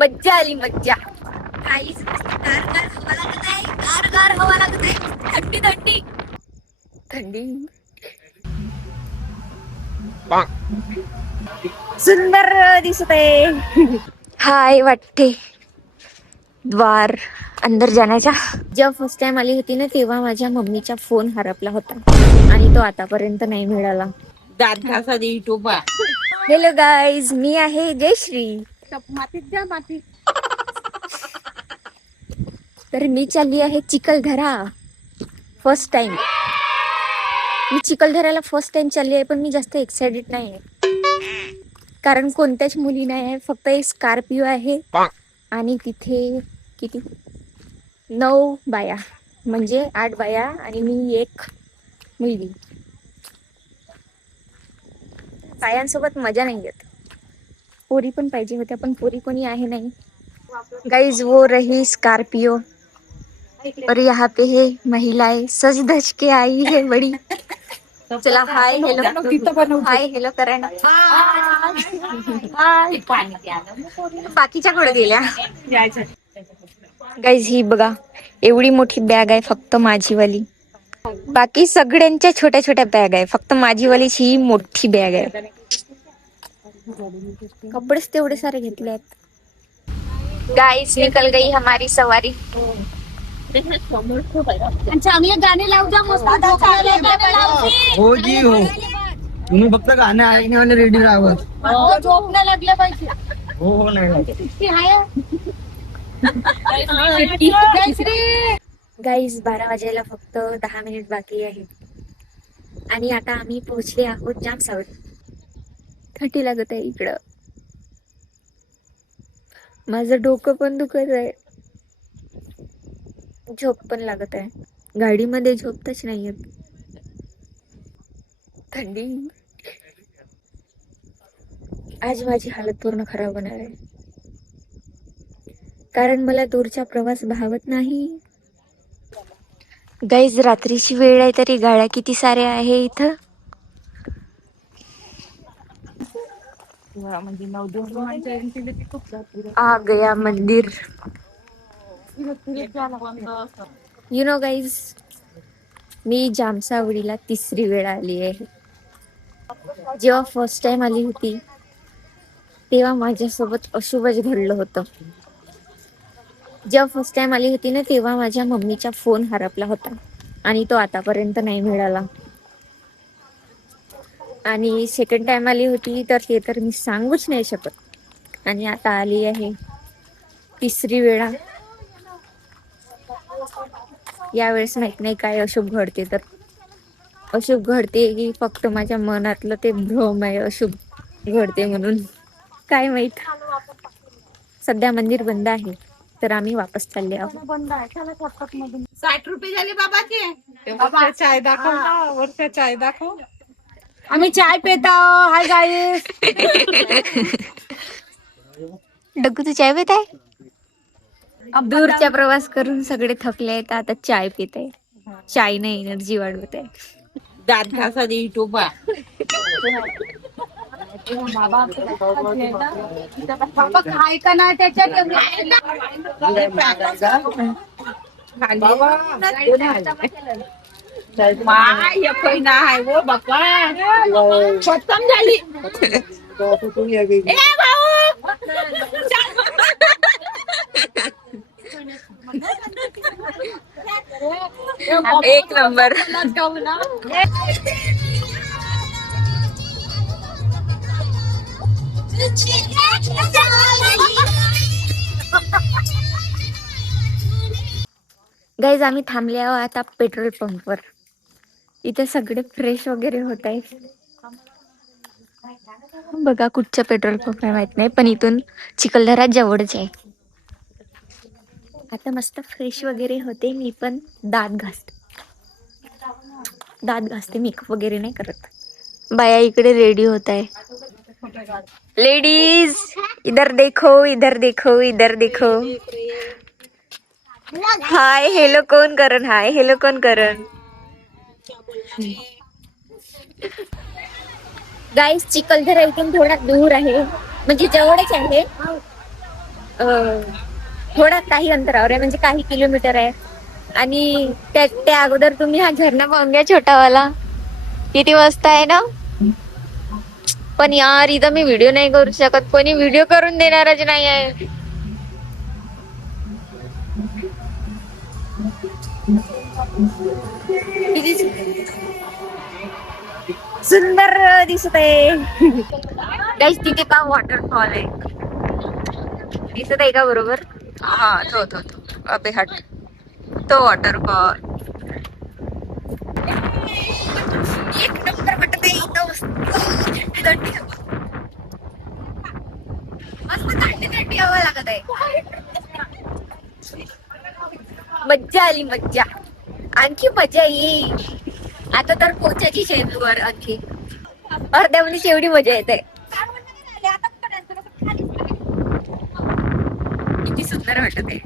मज्जा आली मज्जा. काहीच गार गार हवा लागत आहे, गार गार हवा लागत आहे, थंडी थंडी थंडी. सुंदर दिसत आहे. हाय वाटते द्वार अंदर जाण्याचा. जेव्हा फर्स्ट टाइम आली होती ना तेव्हा माझ्या मम्मीचा फोन हरपला होता आणि तो आतापर्यंत नाही मिळाला. दात घासा दे युट्यूबा. हॅलो गाईज, मी आहे जयश्री. मातीत द्या माती. तर मी चालली आहे चिखलदरा. फर्स्ट टाइम मी चिखलदऱ्याला फर्स्ट टाइम चालली आहे, पण मी जास्त एक्साइटेड नाही आहे कारण कोणत्याच मुली नाही आहे, फक्त एक स्कॉर्पिओ आहे आणि तिथे किती 9 बाया म्हणजे 8 बाया आणि मी एक मुलगी. बायांसोबत मजा नाही येत. पोरी पण पाहिजे होत्या पण पोरी कोणी आहे नाही. गाइज वो रही स्कॉर्पियो और यहाँ पे है महिलाएं सज धज के आई है बड़ी. चला हाय हेलो, हाय हेलो करा ना. बाकीच्या कडे गेल्या. गाईज ही बघा एवढी मोठी बॅग आहे फक्त माझीवाली. बाकी सगळ्यांच्या छोट्या छोट्या बॅग आहे, फक्त माझीवालीची ही मोठी बॅग आहे. कपडेच तेवढे सारे घेतले आहेत. गाइस निकल गई हमारी सवारी. चांगले गाणे लावू द्या मस्त. हो जी हो, तुम्ही फक्त गाणे ऐकण्याने रेडी राहावं. झोप नाही लागल्या पाहिजे. हो हो नाही. गाईज 12 वाजायला फक्त 10 मिनिट बाकी आहे आणि आता आम्ही पोहोचले आहोत जामसावड. थंडी लागत आहे इकडं. माझं डोकं पण दुखत आहे, झोप पण लागत आहे. गाडीमध्ये झोपतच नाही येत. थंडी. आज माझी हालत पूर्ण खराब होणार आहे कारण मला दूरचा प्रवास भावत नाही. गाईज रात्रीची वेळ आहे तरी गाड्या किती साऱ्या आहे इथं. आ गया मंदिर. यु नो गाईज, मी जामसावडीला 3री वेळ आली आहे. जेव्हा फर्स्ट टाइम आली होती तेव्हा माझ्यासोबत अशुभच घडलं होतं. जेव्हा फर्स्ट टाइम आली होती ना तेव्हा माझ्या मम्मीचा फोन हरपला होता आणि तो आतापर्यंत नाही मिळाला. आणि सेकंड टाइम आली होती तर ते तर मी सांगूच नाही शकत. आणि आता आली आहे 3री वेळा. यावेळेस माहित नाही काय अशुभ घडते, तर अशुभ घडते की फक्त माझ्या मनातलं ते भ्रम आहे अशुभ घडते म्हणून, काय माहित. सध्या मंदिर बंद आहे तर आम्ही वापस चालले आहोत. 60 रुपये झाले बाबाचे. चाय दाखव, वरचा चाय दाखव. आम्ही चाय पेता. Hi guys. डग्गू तू चाय पित आहे. दूरचा प्रवास करून सगळे थकले आहेत, आता चाय पित आहे. चाय ने एनर्जी वाढवत आहे. दात घासा दे युट्यूबा. बाबा खाय का नाही त्याच्यात. माय पहिना आहे वो बापा. खतम झाली. ए भाऊ. एक नंबर. गाईज आम्ही थांबले आहोत आता पेट्रोल पंपवर. इथे सगळे फ्रेश वगैरे होत आहे. बघा कुठचं पेट्रोल पंप आहे माहित नाही, पण इथून चिखलदरा जवळच आहे. आता मस्त फ्रेश वगैरे होते. मी पण दात घासते, मेकअप वगैरे नाही करत. बाया इकडे रेडी होत आहे. लेडीज इधर देखो, इधर देखो, इधर देखो. हाय हेलो कोण करण, हाय हेलो कोण करण. गाईस चिखलदरा इथून थोडा दूर आहे, म्हणजे जवळच आहे थोडा काही अंतरावर आहे, म्हणजे काही किलोमीटर आहे. आणि त्या अगोदर तुम्ही हा झरणा पाहून घ्या, छोटावाला किती मस्त आहे ना. पण यार इथं मी व्हिडिओ नाही करू शकत, कोणी व्हिडिओ करून देणारच नाही आहे. किती सुंदर दिसत आहे. गाईस तिथे का वॉटरफॉल आहे, दिसत आहे का बरोबर? हा तो अबे हट, तो वॉटरफॉल एक नंबर वाटत आहे इथं. मस्त थंडी हवा, मस्त थंडी हवा लागत आहे. मज्जा आली, मज्जा, आणखी मजा येईल. आता तर पोचायची शेतूवर, आणखी अर्ध्या मुलीची एवढी मजा येते. किती सुंदर वाटत आहे.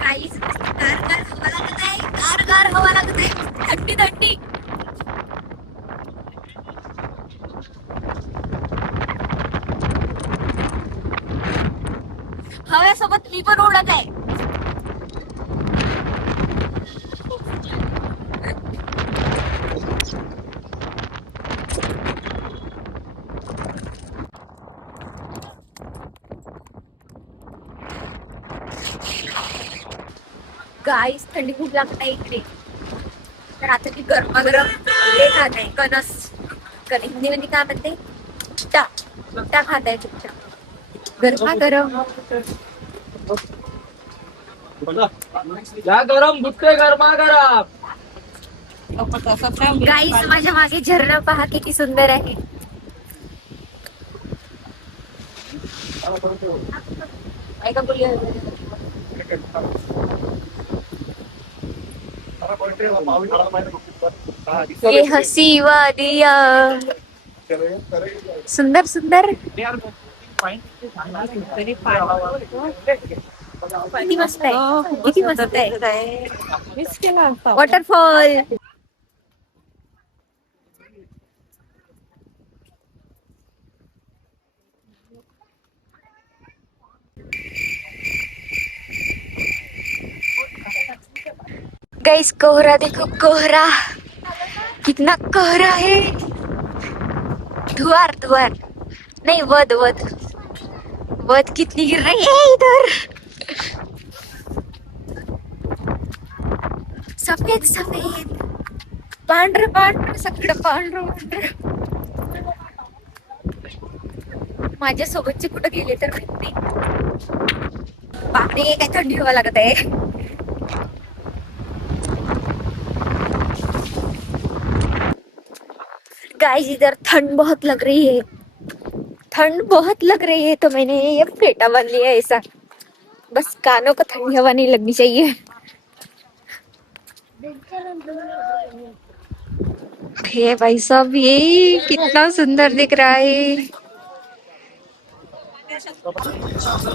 काहीच गार हवा लागत आहे, गार हवा लागत आहे, थंडी थंडी. हव्यासोबत मी पण उडत आहे. गाईस थंडी खूप लागत आहे इकडे. तर आता ती गरमागरम हे खात आहे, कणस. हिंदीमध्ये काय म्हणते, चुट्टा खात आहे, चुट्टा गरमागरम. गरम गुट्टे गरमा गरम. गाईस माझ्या मागे झरणा पहा किती सुंदर आहे. ऐका बोलूया. ये हसी वादिया, सुंदर सुंदर. किती मस्त आहे, किती मस्त आहे वॉटरफॉल. गाइस कोहरा देखो, कोहरा कितना कोहरा है. धुआर धुआर नहीं, वध वध वध कितनी गिर रही है इधर. सफेद सफेद, पांढरं पांढरं, सगळं पांढरं पांढरं. माझ्या सोबतचे कुठं गेले तर माहित नाही. बापरे काय थंडी हवा लागत आहे. गाइस इधर ठंड बहुत लग रही है, ठंड बहुत लग रही है. तो मैंने ये फेटा बांध लिया ऐसा, बस कानों को ठंडी हवा नहीं लगनी चाहिए. हे भाई साहब, ये कितना सुंदर दिख रहा है.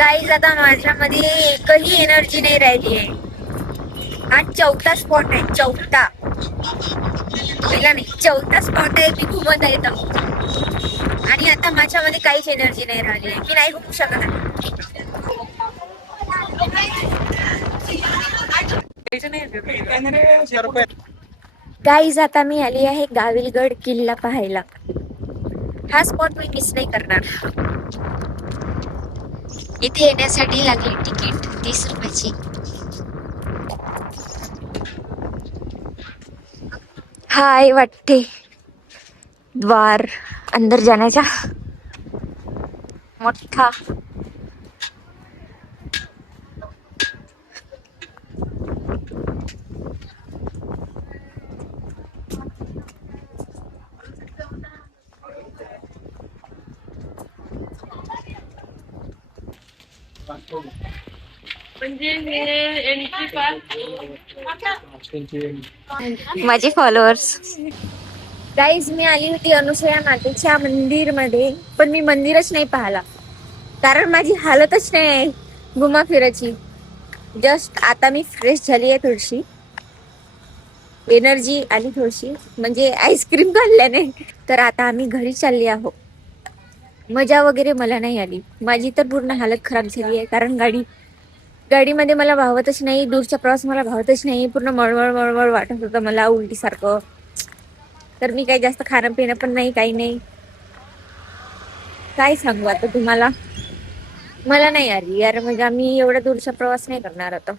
गाइस आता माझ्यामध्ये एकही एनर्जी नाही राहिली आहे. हा चौथा स्पॉट आहे, चौथा, पहिला नाही, चौथा स्पॉट आहे. मी घुमत आहे इथं आणि आता माझ्यामध्ये काहीच एनर्जी नाही राहिली आहे. मी नाही घुमू शकत. गाईज आता मी आली आहे गाविलगड किल्ला पाहायला. हा स्पॉट मी मिस नाही करणार. इथे येण्यासाठी लागली तिकीट 30 रुपयाची. हा आहे वाटते द्वार अंदर जाण्याचा मोठा. माझे फॉलोअर्स. गाईज मी आली होती अनुसया मातेच्या मंदिर मध्ये, पण मी मंदिरच नाही पाहिला कारण माझी हालतच नाही आहे घुमा फिरायची. जस्ट आता मी फ्रेश झाली आहे, थोडीशी एनर्जी आली थोडीशी, म्हणजे आईस्क्रीम खाल्ल्याने. तर आता आम्ही घरी चालली आहोत. मजा वगैरे मला नाही आली. माझी तर पूर्ण हालत खराब झाली आहे, कारण गाडीमध्ये मला भावतच नाही. दूरचा प्रवास मला भावतच नाही. पूर्ण मळमळ मळमळ वाटत होतं मला, उलटीसारखं. तर मी काही जास्त खाणं पिणं पण नाही, काही नाही. काय सांगू आता तुम्हाला, मला नाही आली यार. म्हणजे आम्ही एवढा दूरचा प्रवास नाही करणार आता.